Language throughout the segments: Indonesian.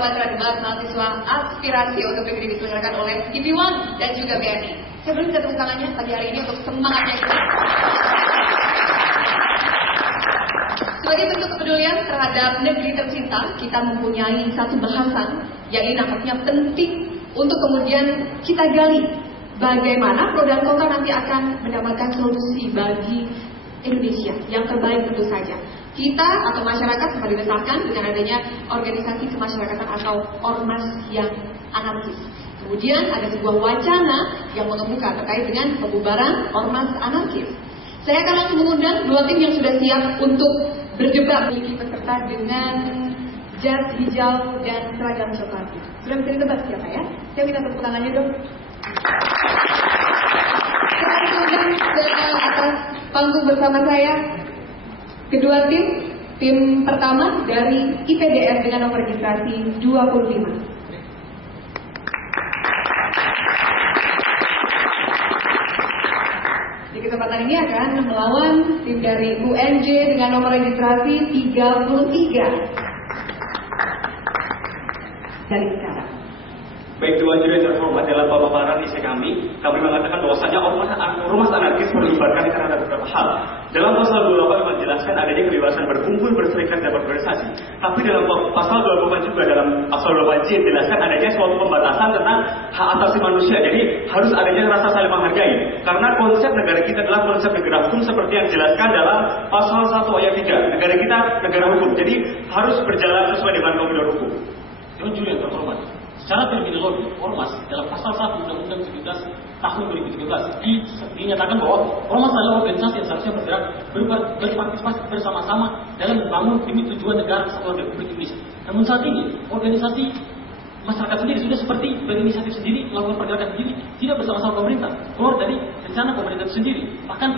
wawancara debat mahasiswa aspirasi untuk negeri diselenggarakan oleh TV1 dan juga BRI. Saya belum minta tepuk tangannya pagi hari ini untuk semangatnya itu. Sebagai bentuk kepedulian terhadap negeri tercinta, kita mempunyai satu bahasan yang ini nampaknya penting untuk kemudian kita gali. Bagaimana pro dan kontra nanti akan mendapatkan solusi bagi Indonesia yang terbaik tentu saja. Kita atau masyarakat sempat didesakkan dengan adanya organisasi kemasyarakatan atau ormas yang anarkis. Kemudian ada sebuah wacana yang mengemuka terkait dengan pembubaran ormas anarkis. Saya akan langsung mengundang dua tim yang sudah siap untuk berdebat, memiliki peserta dengan jas hijau dan seragam coklat. Sudah bisa ditebak siapa ya? Saya minta tepuk tangannya dong. Saya akan datang atas panggung bersama saya kedua tim pertama dari IPDF dengan nomor registrasi 25. Di kesempatan ini akan melawan tim dari UNJ dengan nomor registrasi 33. Dari sekarang. Baik, Dewan Juri yang terhormat, dalam pemaparan isi kami mengatakan bahwasanya ormas anarkis perlu dibubarkan karena ada beberapa hal. Dalam pasal 28 menjelaskan adanya kebebasan berkumpul, berserikat, dan berorganisasi. Tapi dalam pasal 24 juga dalam pasal 28J dijelaskan adanya suatu pembatasan tentang hak asasi manusia. Jadi harus adanya rasa saling menghargai. Karena konsep negara kita adalah konsep negara hukum seperti yang dijelaskan dalam pasal 1 ayat 3. Negara kita negara hukum. Jadi harus berjalan sesuai dengan koridor hukum. Dewan Juri yang terhormat, secara terminologi ormas dalam pasal 1 Undang-Undang 17 tahun 2013 dinyatakan bahwa ormas adalah organisasi yang seharusnya berpartisipasi bersama-sama dalam membangun demi tujuan negara kesatuan Republik Indonesia. Namun saat ini organisasi masyarakat sendiri sudah seperti berinisiatif sendiri, melakukan pergerakan sendiri, tidak bersama-sama pemerintah, keluar dari rencana pemerintah sendiri, bahkan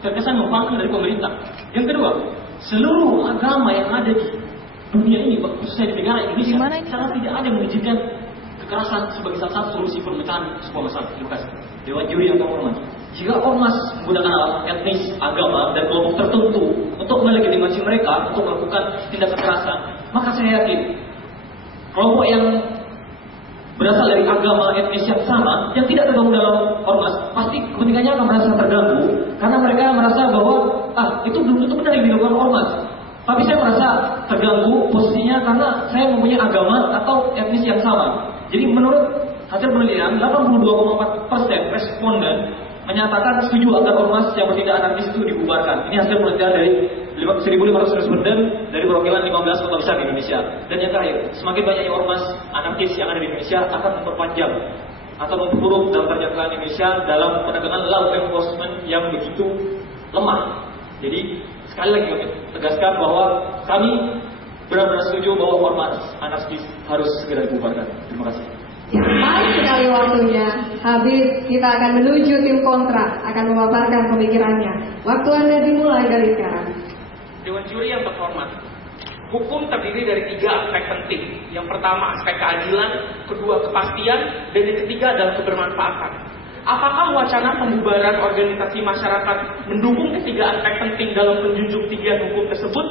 terkesan membangkang dari pemerintah. Yang kedua, seluruh agama yang ada di dunia ini, khususnya di negara Indonesia, sangat tidak ada yang mengizinkan kekerasan sebagai salah satu solusi permecahan sebuah masalah. Terima kasih. Dewan Juri yang terhormat, jika ormas menggunakan etnis, agama, dan kelompok tertentu untuk melegitimasi mereka untuk melakukan tindak kekerasan, maka saya yakin kelompok yang berasal dari agama etnis yang sama, yang tidak tergabung dalam ormas, pasti kepentingannya akan merasa terganggu karena mereka merasa bahwa itu belum tentu benar yang dilakukan ormas. Tapi saya merasa terganggu posisinya karena saya mempunyai agama atau etnis yang sama. Jadi menurut hasil penelitian, 82,4% responden menyatakan setuju agar ormas yang bertindak anarkis itu dibubarkan. Ini hasil penelitian dari 1.500 responden dari perwakilan 15 kota besar di Indonesia. Dan yang terakhir, semakin banyaknya ormas anarkis yang ada di Indonesia akan memperpanjang atau memperburuk dalam perjalanan Indonesia dalam penegakan law enforcement yang begitu lemah. Jadi sekali lagi kami tegaskan bahwa kami benar-benar setuju bahwa ormas anarkis harus segera dibubarkan. Terima kasih. Pas sekali waktunya habis, kita akan menuju tim kontra akan memaparkan pemikirannya. Waktu Anda dimulai dari sekarang. Dewan Juri yang terhormat, hukum terdiri dari 3 aspek penting. Yang pertama aspek keadilan, kedua kepastian, dan yang ketiga adalah kebermanfaatan. Apakah wacana pembubaran organisasi masyarakat mendukung ketiga aspek penting dalam menjunjung tinggi hukum tersebut?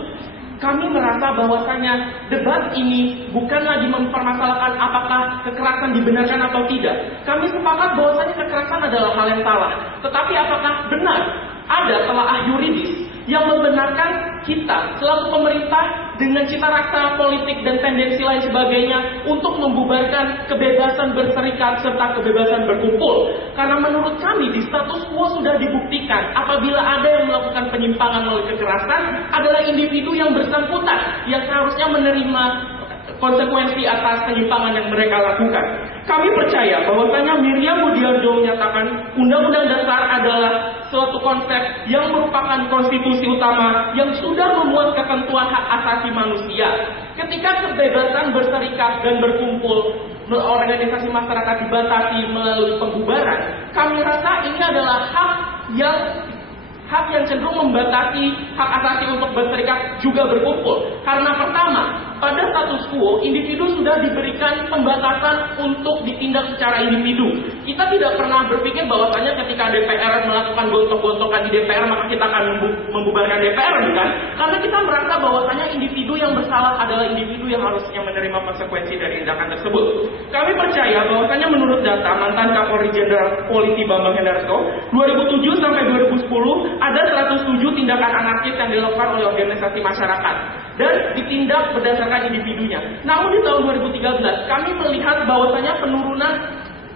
Kami merasa bahwasanya debat ini bukan lagi mempermasalahkan apakah kekerasan dibenarkan atau tidak. Kami sepakat bahwasanya kekerasan adalah hal yang salah. Tetapi apakah benar ada telaah yuridis yang membenarkan kita selaku pemerintah dengan cita rasa politik dan tendensi lain sebagainya untuk membubarkan kebebasan berserikat serta kebebasan berkumpul? Karena menurut kami di status quo sudah dibuktikan apabila ada yang melakukan penyimpangan melalui kekerasan adalah individu yang bersangkutan yang seharusnya menerima konsekuensi atas penyimpangan yang mereka lakukan. Kami percaya bahwasanya Miriam Budiarjo menyatakan Undang-Undang Dasar adalah suatu konsep yang merupakan konstitusi utama yang sudah memuat ketentuan hak asasi manusia. Ketika kebebasan berserikat dan berkumpul organisasi masyarakat dibatasi melalui pembubaran, kami rasa ini adalah hak yang cenderung membatasi hak asasi untuk berserikat juga berkumpul. Karena pertama, pada status quo, individu sudah diberikan pembatasan untuk ditindak secara individu. kita tidak pernah berpikir bahwasanya ketika DPR melakukan gontok-gontokan di DPR maka kita akan membubarkan DPR, bukan? Karena kita merasa bahwasanya individu yang bersalah adalah individu yang harusnya menerima konsekuensi dari tindakan tersebut. Kami percaya bahwasanya menurut data mantan Kapolri Jenderal Polisi Bambang Hendarto 2007 sampai 2010 ada 107 tindakan anarkis yang dilakukan oleh organisasi masyarakat dan ditindak berdasarkan individunya. Namun di tahun 2013 kami melihat bahwasanya penurunan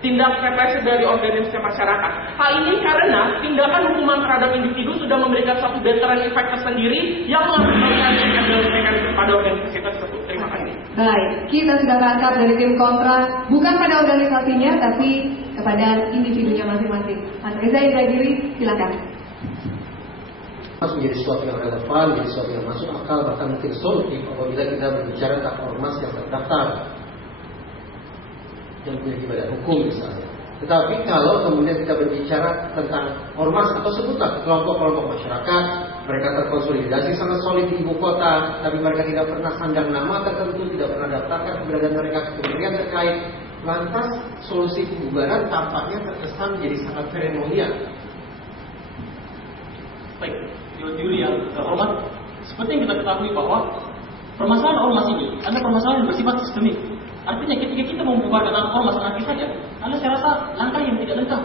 tindak represif dari organisasi masyarakat. Hal ini karena tindakan hukuman terhadap individu sudah memberikan satu deterrent effect tersendiri yang mengakibatkan mekanisme pada organisasi tersebut. Terima kasih. Baik, kita sudah tangkap dari tim kontra, bukan pada organisasinya tapi kepada individunya masing-masing. Mas Reza Indragiri, silakan. Menjadi sesuatu yang relevan, menjadi sesuatu yang masuk akal, bahkan mungkin solutif apabila kita berbicara tentang ormas yang terdaftar yang punya badan hukum misalnya. Tetapi kalau kemudian kita berbicara tentang ormas atau sebutlah kelompok-kelompok masyarakat, mereka terkonsolidasi sangat solid di ibu kota, tapi mereka tidak pernah sandang nama tertentu, tidak pernah daftarkan keberadaan mereka ke kementerian terkait, lantas solusi pembubaran tampaknya terkesan menjadi sangat seremonial. Baik, juri yang terhormat, seperti yang kita ketahui bahwa permasalahan ormas ini adalah permasalahan yang bersifat sistemik. Artinya ketika kita membubarkan ormas anarkis saja, karena saya rasa langkah yang tidak lengkap.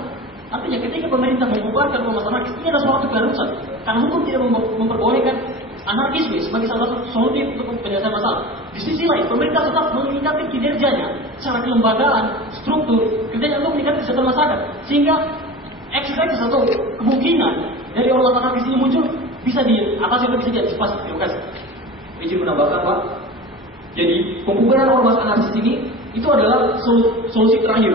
Artinya ketika pemerintah membubarkan ormas anarkis, ini adalah suatu keharusan. Karena hukum tidak memperbolehkan anarkisme sebagai salah satu solusi untuk penyelesaian masalah. Di sisi lain, pemerintah tetap meningkatkan kinerjanya secara kelembagaan, struktur, kerjanya untuk meningkatkan kesejahteraan masyarakat. Sehingga eksersis atau kemungkinan dari ormas anarkis ini muncul bisa diatasi atau bisa diantisipasi. Terima kasih. Izin menambahkan, Pak. Jadi pembubaran ormas anarkis ini itu adalah solusi terakhir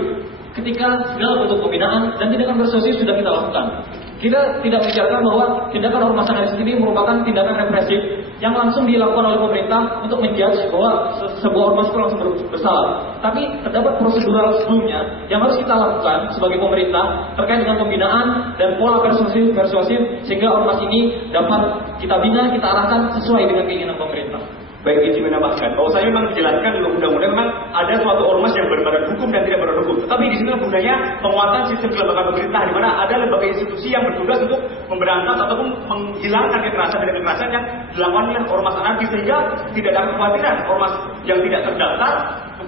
ketika segala bentuk pembinaan dan tindakan persuasif sudah kita lakukan. Kita tidak membicarakan bahwa tindakan ormas anarkis ini merupakan tindakan represif yang langsung dilakukan oleh pemerintah untuk menjudge bahwa sebuah ormas itu langsung bersalah. Tapi terdapat prosedural sebelumnya yang harus kita lakukan sebagai pemerintah terkait dengan pembinaan dan pola persuasif sehingga ormas ini dapat kita bina, kita arahkan sesuai dengan keinginan pemerintah. Baik, izin menambahkan bahwa saya memang dijelaskan di undang-undang memang ada suatu ormas yang berbadan hukum dan tidak berbadan hukum. Tetapi di sini gunanya penguatan sistem kelembagaan pemerintah, di mana ada lembaga institusi yang bertugas untuk memberantas ataupun menghilangkan kekerasan dan kekerasan yang dilakukan oleh ormas anarkis, sehingga tidak ada kekhawatiran ormas yang tidak terdaftar.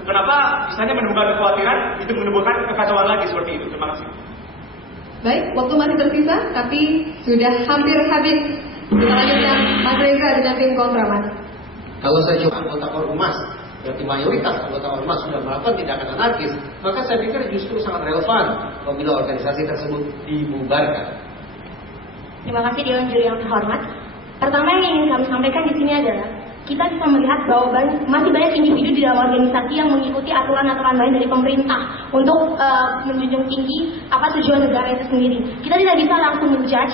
Kenapa misalnya menimbulkan kekhawatiran itu menimbulkan kekacauan lagi seperti itu. Terima kasih. Baik, waktu masih tersisa tapi sudah hampir habis. Kita lanjutkan Mas Reza dengan tim kontra, Mas. Kalau saya coba anggota ormas, berarti mayoritas anggota ormas sudah melakukan tindakan anarkis, maka saya pikir justru sangat relevan apabila organisasi tersebut dibubarkan. Terima kasih Dewan Juri yang terhormat. Pertama yang ingin kami sampaikan di sini adalah kita bisa melihat bahwa masih banyak individu di dalam organisasi yang mengikuti aturan-aturan lain dari pemerintah untuk menjunjung tinggi apa tujuan negara itu sendiri. Kita tidak bisa langsung menjudge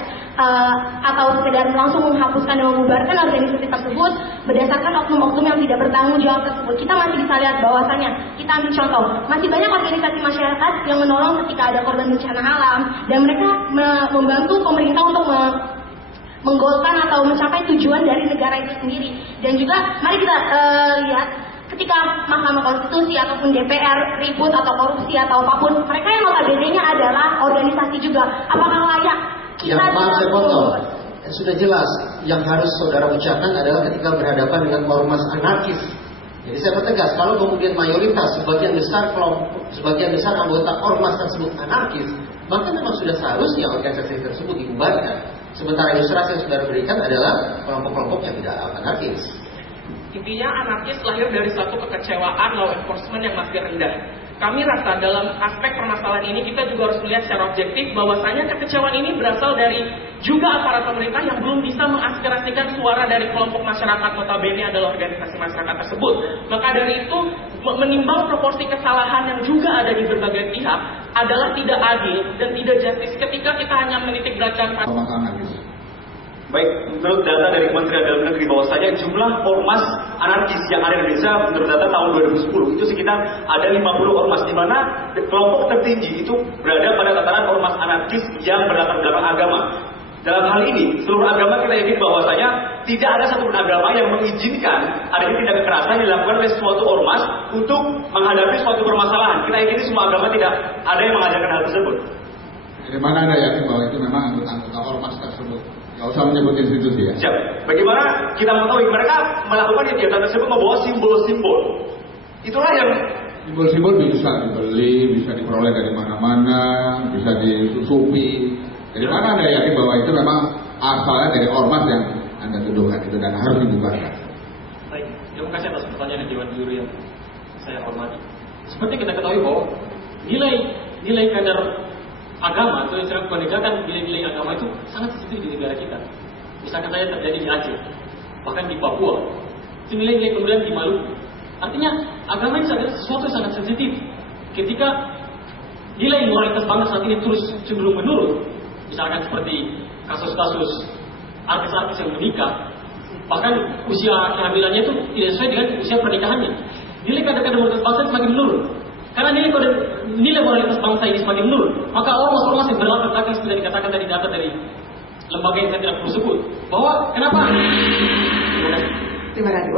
atau sekedar langsung menghapuskan dan membubarkan organisasi tersebut berdasarkan oknum-oknum yang tidak bertanggung jawab tersebut. Kita masih bisa lihat bahwasannya, kita ambil contoh, masih banyak organisasi masyarakat yang menolong ketika ada korban bencana alam dan mereka membantu pemerintah untuk menggolkan atau mencapai tujuan dari negara itu sendiri. Dan juga mari kita lihat ketika Mahkamah Konstitusi ataupun DPR ribut atau korupsi atau apapun, mereka yang notabene-nya adalah organisasi juga. Apakah layak kita saya potong. Sudah jelas yang harus saudara ucapkan adalah ketika berhadapan dengan ormas anarkis. Jadi saya pertegas, kalau kemudian mayoritas sebagian besar anggota ormas tersebut anarkis, maka memang sudah seharusnya organisasi tersebut dibubarkan. Sementara ilustrasi yang saudara berikan adalah kelompok-kelompok yang tidak anarkis. Intinya anarkis lahir dari satu kekecewaan law enforcement yang masih rendah. Kami rasa dalam aspek permasalahan ini kita juga harus melihat secara objektif bahwasanya kekecewaan ini berasal dari juga aparat pemerintah yang belum bisa mengaspirasikan suara dari kelompok masyarakat, notabene adalah organisasi masyarakat tersebut. Maka dari itu menimbang proporsi kesalahan yang juga ada di berbagai pihak adalah tidak adil dan tidak justice ketika kita hanya menitik beratkan pada Baik, menurut data dari Kementerian Dalam Negeri bahwasanya jumlah ormas anarkis yang ada di Indonesia menurut data tahun 2010 itu sekitar ada 50 ormas, di mana kelompok tertinggi itu berada pada tataran ormas anarkis yang berlatar belakang agama. Dalam hal ini, seluruh agama kita yakin bahwasanya tidak ada satupun agama yang mengizinkan adanya tindak kekerasan dilakukan oleh suatu ormas untuk menghadapi suatu permasalahan. Kita yakin semua agama tidak ada yang mengajarkan hal tersebut. Dari mana Anda yakin bahwa itu memang anggota ormas tersebut? Gak usah menyebut institusi ya. Siap. Bagaimana kita mengetahui mereka melakukan kegiatan tersebut membawa simbol-simbol. Itulah yang simbol-simbol bisa dibeli, bisa diperoleh dari mana-mana, bisa disusupi. Dari mana Anda yakin bahwa itu memang asalnya dari ormas yang Anda tuduhkan itu dan harus dibubarkan? Baik, terima kasih atas pertanyaan Dewan Juri yang saya hormati. Seperti kita ketahui bahwa nilai kadar agama atau istilah penegakan nilai-nilai agama itu sangat sensitif di negara kita. Misalkan saja terjadi di Aceh, bahkan di Papua, itu nilai-nilai kemudian di Maluku. Artinya agama ini adalah sesuatu yang sangat sensitif. Ketika nilai moralitas bangsa saat ini terus cenderung menurun, misalkan seperti kasus-kasus artis-artis yang menikah, bahkan usia kehamilannya itu tidak sesuai dengan usia pernikahannya. Nilai kadar-kadar moralitas bangsa semakin menurun. Karena nilai moralitas bangsa ini semakin menurun, maka ormas-ormas yang berlatar belakang sudah dikatakan dari data dari lembaga yang tidak perlu sebut bahwa kenapa? Terima kasih.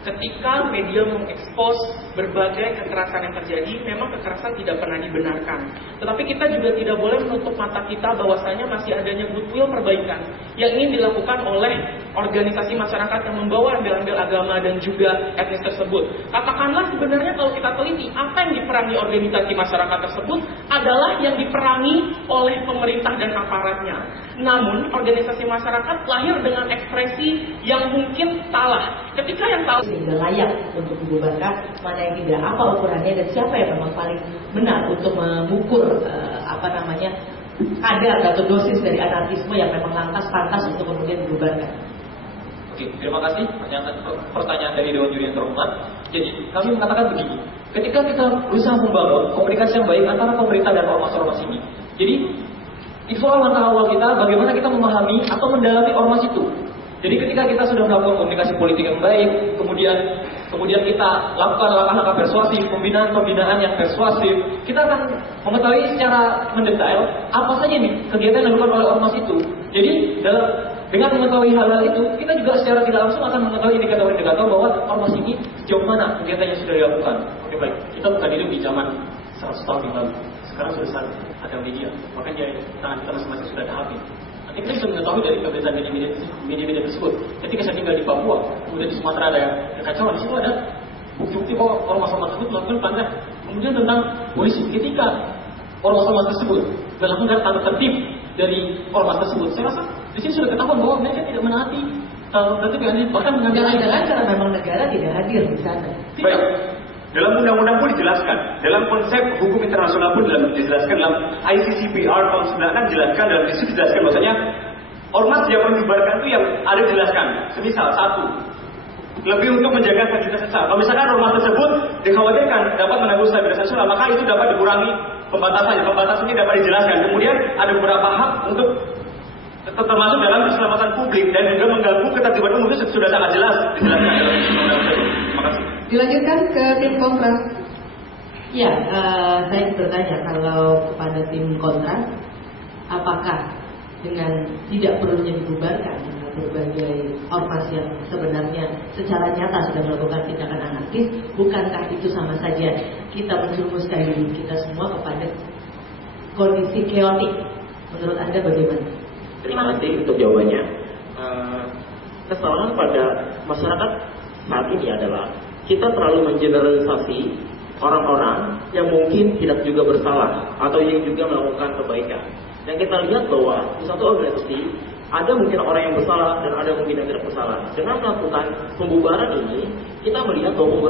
Ketika media mengekspos berbagai kekerasan yang terjadi, memang kekerasan tidak pernah dibenarkan. Tetapi kita juga tidak boleh menutup mata kita bahwasanya masih adanya goodwill perbaikan yang ingin dilakukan oleh organisasi masyarakat yang membawa embel-embel agama dan juga etnis tersebut. Katakanlah sebenarnya kalau kita teliti, apa yang diperangi organisasi masyarakat tersebut adalah yang diperangi oleh pemerintah dan aparatnya. Namun, organisasi masyarakat lahir dengan ekspresi yang mungkin salah. Ketika yang salah sehingga layak untuk dibubarkan, mana yang tidak, apa ukurannya, dan siapa yang memang paling benar untuk mengukur kadar atau dosis dari anarkisme yang memang pantas untuk kemudian dibubarkan. Oke, terima kasih pertanyaan dari Dewan Juri yang terhormat. Jadi kami mengatakan begini, ketika kita berusaha membangun komunikasi yang baik antara pemerintah dan ormas-ormas ini, jadi itu langkah awal kita bagaimana kita memahami atau mendalami ormas itu. Jadi ketika kita sudah melakukan komunikasi politik yang baik, kemudian kita lakukan langkah-langkah persuasif, pembinaan yang persuasif, kita akan mengetahui secara mendetail apa saja nih kegiatan yang dilakukan oleh ormas itu. Jadi dengan mengetahui hal-hal itu, kita juga secara tidak langsung akan mengetahui indikator-indikator bahwa ormas ini sejauh mana kegiatan yang sudah dilakukan. Oke, baik, kita bukan hidup di zaman 100 tahun yang lalu. Sekarang sudah ada media, makanya tangan kita masing-masing sudah ada HP. Nanti kita bisa mengetahui dari pemberitaan media-media tersebut. Ketika saya tinggal di Papua, kemudian di Sumatera ada kekacauan, di situ ada bukti bahwa ormas-ormas tersebut melakukan pelanggaran. Kemudian tentang polisi, ketika ormas-ormas tersebut melakukan tata tertib dari ormas tersebut, saya rasa di sini sudah ketahuan bahwa mereka tidak menaati tata tertib yang bahkan mengambil jangan karena memang negara tidak hadir di sana. Baik. Dalam undang-undang pun dijelaskan, dalam konsep hukum internasional pun dijelaskan dalam ICCPR tahun 9 kan dijelaskan, dalam isu dijelaskan bahwasanya ormas yang dibubarkan itu yang ada dijelaskan. Semisal satu, lebih untuk menjaga stabilitas sosial. Kalau misalkan ormas tersebut dikhawatirkan dapat mengganggu stabilitas sosial, maka itu dapat dikurangi pembatasannya. Pembatasan ini dapat dijelaskan. Kemudian ada beberapa hak untuk termasuk dalam keselamatan publik dan juga mengganggu ketertiban umum itu sudah sangat jelas dijelaskan dalam undang-undang tersebut. Terima kasih. Dilanjutkan ke tim kontra. Ya, saya bertanya kalau kepada tim kontra, apakah dengan tidak perlunya dibubarkan berbagai ormas yang sebenarnya secara nyata sudah melakukan tindakan anarkis, bukankah itu sama saja kita menjerumuskan diri kita semua kepada kondisi keotik? Menurut Anda bagaimana? Terima kasih untuk jawabannya. Kesalahan pada masyarakat saat ini adalah kita terlalu mengeneralisasi orang-orang yang mungkin tidak juga bersalah atau yang juga melakukan kebaikan. Dan kita lihat bahwa di satu organisasi ada mungkin orang yang bersalah dan ada mungkin yang tidak bersalah. Dengan melakukan pembubaran ini, kita melihat bahwa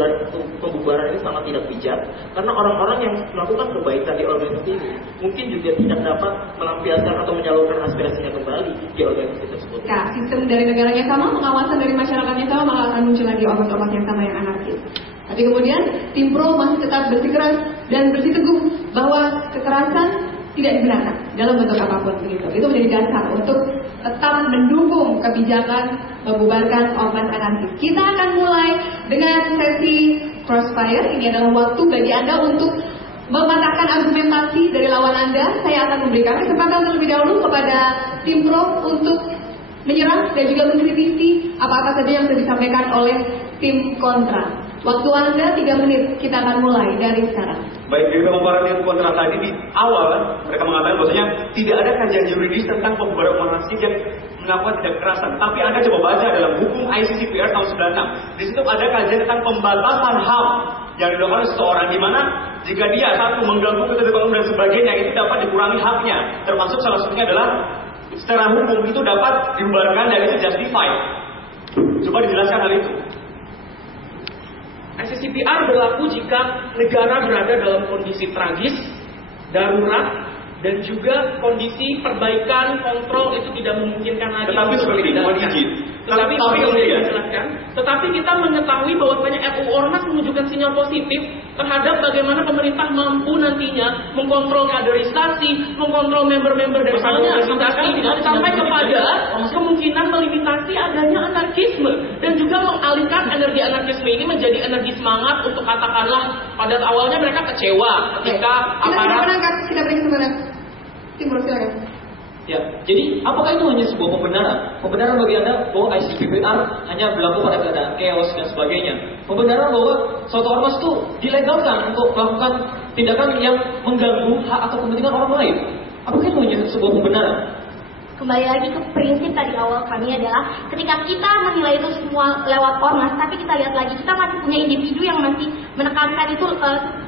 pembubaran ini sangat tidak bijak karena orang-orang yang melakukan kebaikan di organisasi ini mungkin juga tidak dapat melampiaskan atau menyalurkan aspirasinya kembali di organisasi tersebut. Ya, sistem dari negaranya sama, pengawasan dari masyarakatnya sama, maka akan muncul lagi ormas-ormas yang sama yang anarkis. Tapi kemudian tim pro masih tetap bersikeras dan bersiteguh bahwa kekerasan tidak dibenarkan dalam bentuk apapun begitu. Itu menjadi dasar untuk tetap mendukung kebijakan membubarkan ormas anarkis. Kita akan mulai dengan sesi crossfire. Ini adalah waktu bagi Anda untuk mematahkan argumentasi dari lawan Anda, saya akan memberikan kesempatan terlebih dahulu kepada tim pro untuk menyerang dan juga mengkritisi apa-apa saja yang sudah disampaikan oleh tim kontra. Waktu Anda 3 menit, kita akan mulai dari sekarang. Baik, dari pemaparan tim kontra tadi di awal, mereka mengatakan bahwasanya tidak ada kajian yuridis tentang pembubaran ormas yang melakukan tindak kekerasan. Tapi Anda coba baca dalam hukum ICCPR tahun 96. Di situ ada kajian tentang pembatasan HAM yang dilakukan oleh seseorang, di mana jika dia satu mengganggu ketertiban umum dan sebagainya, itu dapat dikurangi haknya. Termasuk salah satunya adalah secara hukum itu dapat dibubarkan dan itu justified. Coba dijelaskan hal itu. ICCPR berlaku jika negara berada dalam kondisi tragis, darurat, dan juga kondisi perbaikan kontrol itu tidak memungkinkan lagi. Tetapi seperti ini, tetapi kita mengetahui bahwasanya RUU Ormas menunjukkan sinyal positif terhadap bagaimana pemerintah mampu nantinya mengkontrol kaderisasi, mengkontrol member-member dari organisasi, sampai kepada kemungkinan melimitasi adanya anarkisme dan juga mengalihkan energi anarkisme ini menjadi energi semangat untuk katakanlah pada awalnya mereka kecewa ketika aparat. Kita beri kesempatan. Timur, silakan. Ya, jadi apakah itu hanya sebuah pembenaran? Pembenaran bagi Anda bahwa ICCPR hanya berlaku pada keadaan chaos dan sebagainya. Pembenaran bahwa suatu ormas itu dilegalkan untuk melakukan tindakan yang mengganggu hak atau kepentingan orang lain. Apakah itu hanya sebuah pembenaran? Kembali lagi ke prinsip tadi awal kami adalah ketika kita menilai itu semua lewat ormas, tapi kita lihat lagi kita masih punya individu yang masih menekankan itu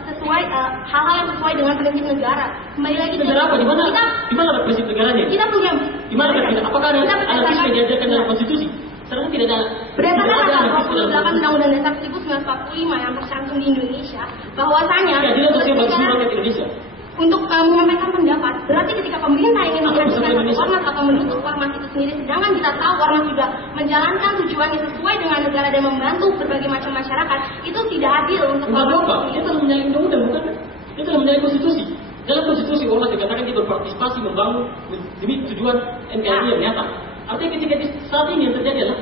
sesuai hal-hal yang sesuai dengan prinsip negara. Kembali lagi negara apa? Di mana ada prinsip negaranya? Kita punya. Di mana tidak? Apakah ada anarkisme diajarkan dalam konstitusi? Sekarang tidak ada. Berdasarkan pasal 28 Undang-Undang Dasar 1945 yang tercantum di Indonesia, bahwasanya Indonesia untuk menyampaikan pendapat, berarti ketika pemerintah ingin mengajukan satu ormas atau mendukung ormas itu sendiri, sedangkan kita tahu ormas juga menjalankan tujuannya sesuai dengan negara dan membantu berbagai macam masyarakat, itu tidak adil untuk ormas. Itu telah menyalahi undang-undang, bukan? Itu telah menyalahi konstitusi. Dalam konstitusi ormas dikatakan dia berpartisipasi membangun demi tujuan NKRI yang nyata. Artinya ketika saat ini yang terjadi adalah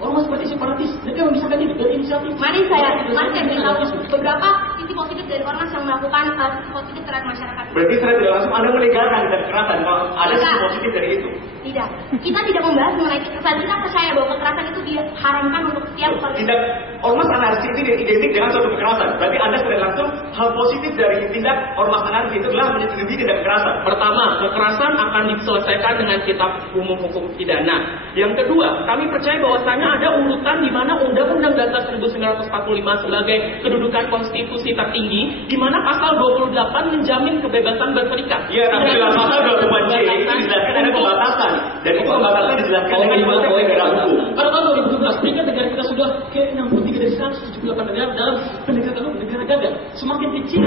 ormas seperti separatis, mereka memisahkan diri dari inisiatif. Mari saya beritahu beberapa sisi positif dari ormas yang melakukan sisi positif terhadap masyarakat. Berarti secara tidak langsung Anda melegalkan tindak kekerasan kalau ada sisi positif dari itu. Tidak, kita tidak membahas mengenai kekerasan. Kita percaya bahwa kekerasan itu diharamkan untuk setiap orang. Tidak, ormas anarkis itu identik dengan suatu kekerasan. Berarti Anda secara langsung hal positif dari tindak ormas anarkis itu adalah menyetujui tindak kekerasan. Pertama, kekerasan akan diselesaikan dengan kitab umum hukum pidana. Yang kedua, kami percaya bahwasanya ada urutan di mana Undang-Undang Dasar 1945 sebagai kedudukan konstitusi tertinggi, di mana pasal 28 menjamin kebebasan berserikat. Iya, tapi dalam pasal 28C itu dijelaskan ada pembatasan. Dan itu pembatasan dijelaskan dengan konteks negara hukum. Pada tahun 2012, peringkat negara kita sudah ke 63 dari 178 negara dalam penegakan hukum negara gagal. Semakin kecil.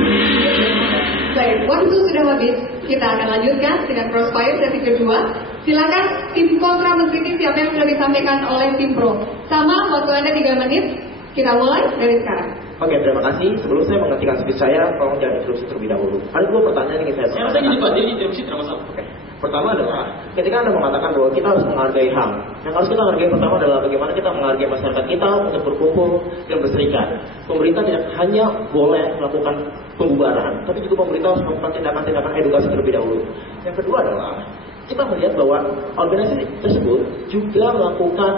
Baik, waktu sudah habis. Kita akan lanjutkan dengan crossfire sesi kedua. Silakan tim kontra mengkritik apa yang sudah disampaikan oleh tim pro. Sama, waktu Anda 3 menit. Kita mulai dari sekarang. Oke, terima kasih. Sebelum saya menghentikan speech saya, tolong jangan interupsi terlebih dahulu. Ada 2 pertanyaan yang ingin saya sampaikan. Saya rasa ini interupsi tidak masalah. Oke. Pertama adalah, ketika Anda mengatakan bahwa kita harus menghargai HAM, yang harus kita hargai pertama adalah bagaimana kita menghargai masyarakat kita untuk berkumpul dan berserikat. Pemerintah tidak hanya boleh melakukan pembubaran, tapi juga pemerintah harus melakukan tindakan-tindakan edukasi terlebih dahulu. Yang kedua adalah, kita melihat bahwa organisasi tersebut juga melakukan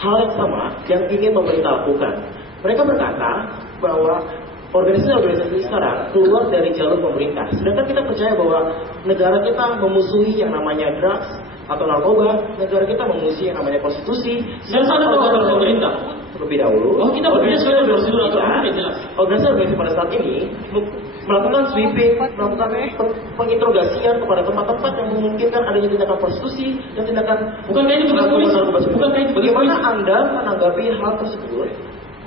hal yang sama yang ingin pemerintah lakukan. Mereka berkata bahwa organisasi sekarang keluar dari jalur pemerintah. Sedangkan kita percaya bahwa negara kita memusuhi yang namanya drugs atau narkoba, negara kita memusuhi yang namanya prostitusi. Dan sana keluar pemerintah terlebih dahulu. Oh, kita bekerja sesuai dengan prosedur atau jelas. Organisasi pada saat ini melakukan sweeping, melakukan penginterogasian kepada tempat-tempat yang memungkinkan adanya tindakan prostitusi dan tindakan bagaimana Anda menanggapi hal tersebut?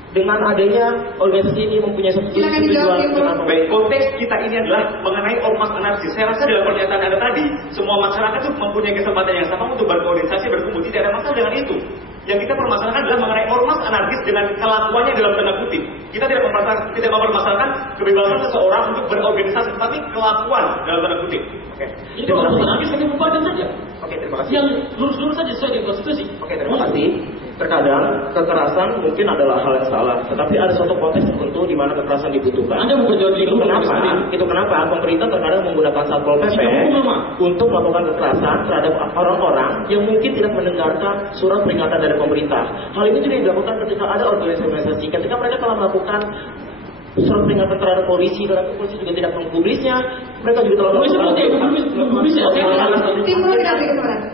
Dengan adanya organisasi ini mempunyai satu tujuan. Baik, konteks kita ini adalah mengenai ormas anarkis. Saya rasa dalam pernyataan Anda tadi, semua masyarakat itu mempunyai kesempatan yang sama untuk berkoordinasi, berkumpul. Tidak ada masalah dengan itu. Yang kita permasalahkan adalah mengenai ormas anarkis dengan kelakuannya dalam tanda kutip. Kita tidak mempermasalahkan kebebasan seseorang untuk berorganisasi, tapi kelakuan dalam tanda kutip. Oke. Itu ormas anarkis hanya membubarkan saja. Oke, terima kasih. Yang lurus-lurus saja sesuai dengan konstitusi. Oke, terima kasih. terkadang kekerasan mungkin adalah hal yang salah, tetapi ada suatu konteks tertentu di mana kekerasan dibutuhkan. Anda menjawab Itu kenapa pemerintah terkadang menggunakan Satpol PP untuk melakukan kekerasan terhadap orang-orang yang mungkin tidak mendengarkan surat peringatan dari pemerintah. Hal ini juga dilakukan ketika ada organisasi, ketika mereka telah melakukan surat peringatan terhadap polisi, tetapi polisi juga tidak mempublisnya. Mereka juga telah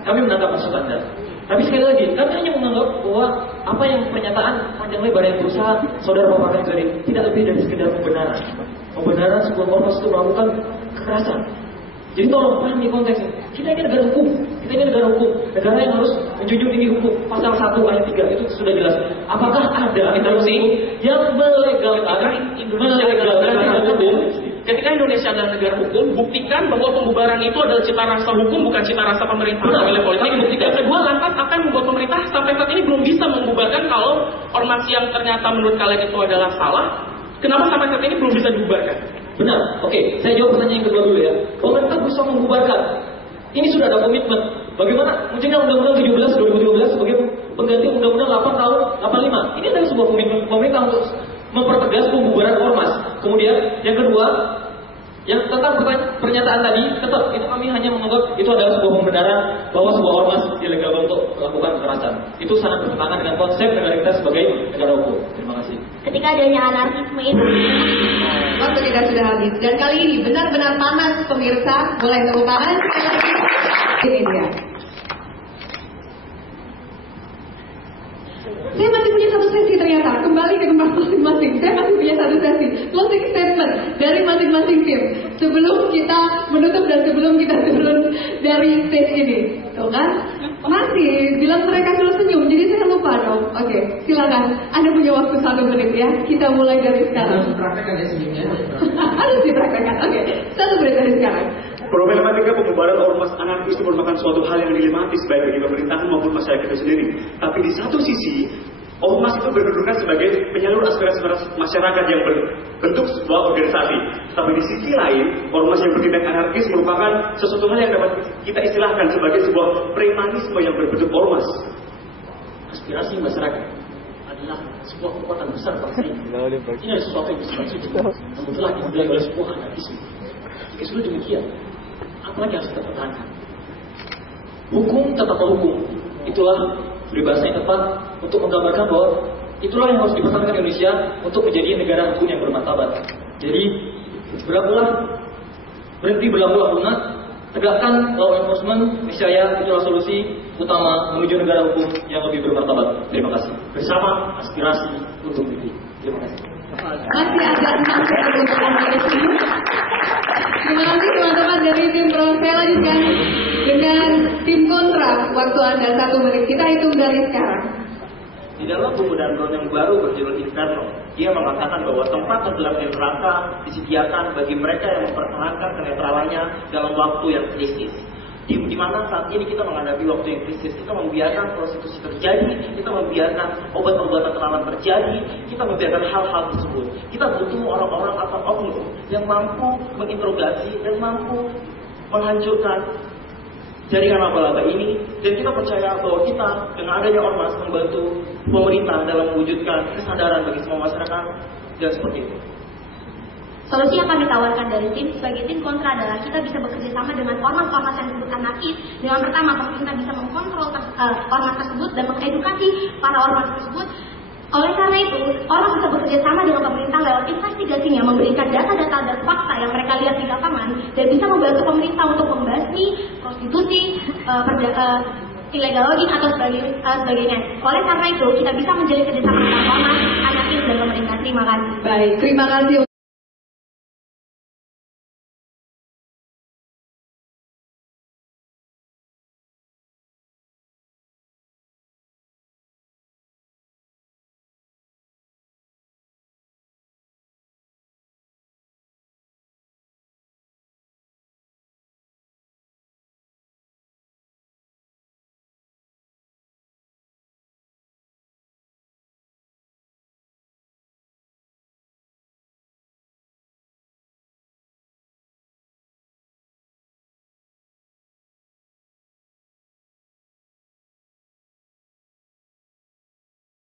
Kami menangkap maksud Anda. Tapi sekali lagi, kami hanya menganggap bahwa apa yang pernyataan panjang lebar yang berusaha saudara paparkan tadi tidak lebih dari sekedar pembenaran. Pembenaran sebuah ormas itu melakukan kekerasan. Jadi tolong pahami konteksnya. Kita ini negara hukum. Kita ini negara hukum. Negara yang harus menjunjung tinggi hukum. Pasal 1 ayat 3 itu sudah jelas. Apakah ada interupsi yang melegalkan hukum? Ketika Indonesia adalah negara hukum, buktikan bahwa pembubaran itu adalah cita rasa hukum, bukan cita rasa pemerintah oleh politik. Yang kedua, lantas apa yang membuat pemerintah sampai saat ini belum bisa membubarkan kalau ormas yang ternyata menurut kalian itu adalah salah? Kenapa sampai saat ini belum bisa dibubarkan? Benar, oke, saya jawab pertanyaan yang kedua dulu ya. Pemerintah berusaha membubarkan. Ini sudah ada komitmen. Bagaimana munculnya Undang-Undang 17 2013 sebagai pengganti Undang-Undang 8 tahun 85. Ini adalah sebuah komitmen pemerintah untuk mempertegas pembubaran ormas. Kemudian yang kedua, yang tentang pernyataan tadi, tetap itu kami hanya menganggap itu adalah sebuah pembenaran bahwa sebuah ormas ilegal untuk melakukan kekerasan. Itu sangat bertentangan dengan konsep negara kita sebagai negara hukum. Terima kasih. Ketika adanya anarkisme itu, waktu kita sudah habis. Dan kali ini benar-benar panas pemirsa. Boleh tepuk tangan. Ini dia. Saya masih punya satu sesi ternyata. Kembali ke tempat masing-masing. Saya masih punya satu sesi closing statement dari masing-masing tim sebelum kita menutup dan sebelum kita turun dari stage ini. Tuh kan? Masih bilang mereka sudah senyum, jadi saya lupa dong. Oke, silakan. Anda punya waktu 1 menit ya. Kita mulai dari sekarang. Praktekkan ya senyumnya. Harus dipraktekkan. Oke, 1 menit dari sekarang. Problematika pembubaran ormas anarkis itu merupakan suatu hal yang dilematis baik bagi pemerintahan maupun masyarakat itu sendiri. Tapi di satu sisi, ormas itu berkedudukan sebagai penyalur aspirasi masyarakat yang berbentuk sebuah organisasi. Tapi di sisi lain, ormas yang bertindak anarkis merupakan sesuatu hal yang dapat kita istilahkan sebagai sebuah premanisme yang berbentuk ormas. Aspirasi masyarakat adalah sebuah kekuatan besar bangsa ini. Ini adalah sesuatu yang bersifat namun telah dimulai oleh sebuah anarkisme. Jika sudah demikian, apalagi harus kita pertahankan? Hukum tetaplah hukum. Itulah peribahasa yang tepat untuk menggambarkan bahwa itulah yang harus dipertahankan Indonesia untuk menjadi negara hukum yang bermartabat. Jadi berhenti berlabuh lunak, tegakkan law enforcement, niscaya itulah solusi utama menuju negara hukum yang lebih bermartabat. Terima kasih. Bersama aspirasi untuk negeri. Terima kasih. Masih ada 6 menit untuk diskusi. Terima kasih teman-teman dari tim pro. Saya lanjutkan dengan tim kontra. Waktu Anda 1 menit. Kita hitung dari sekarang. Di dalam buku Danron yang baru berjudul Inferno, dia mengatakan bahwa tempat tergelap di neraka disediakan bagi mereka yang mempertahankan kenetralannya dalam waktu yang krisis. Di mana saat ini kita menghadapi waktu yang krisis, kita membiarkan prostitusi terjadi, kita membiarkan obat-obatan terawan terjadi, kita membiarkan hal-hal tersebut. Kita butuh orang-orang atau oknum yang mampu menginterogasi dan mampu menghancurkan jaringan laba-laba ini, dan kita percaya bahwa kita dengan adanya ormas membantu pemerintah dalam mewujudkan kesadaran bagi semua masyarakat dan seperti itu. solusi yang kami tawarkan dari tim sebagai tim kontra adalah kita bisa bekerja sama dengan ormas-ormas yang disebut anarkis. Dengan pertama, pemerintah bisa mengkontrol ormas tersebut dan mengedukasi para ormas tersebut. Oleh karena itu, orang bisa bekerja sama dengan pemerintah lewat investigasinya, memberikan data-data dan fakta yang mereka lihat di lapangan, dan bisa membantu pemerintah untuk membasmi prostitusi, illegal logging atau sebagainya. Oleh karena itu, kita bisa menjalin kerjasama antara ormas, anarkis, dan pemerintah. Terima kasih. Baik, terima kasih.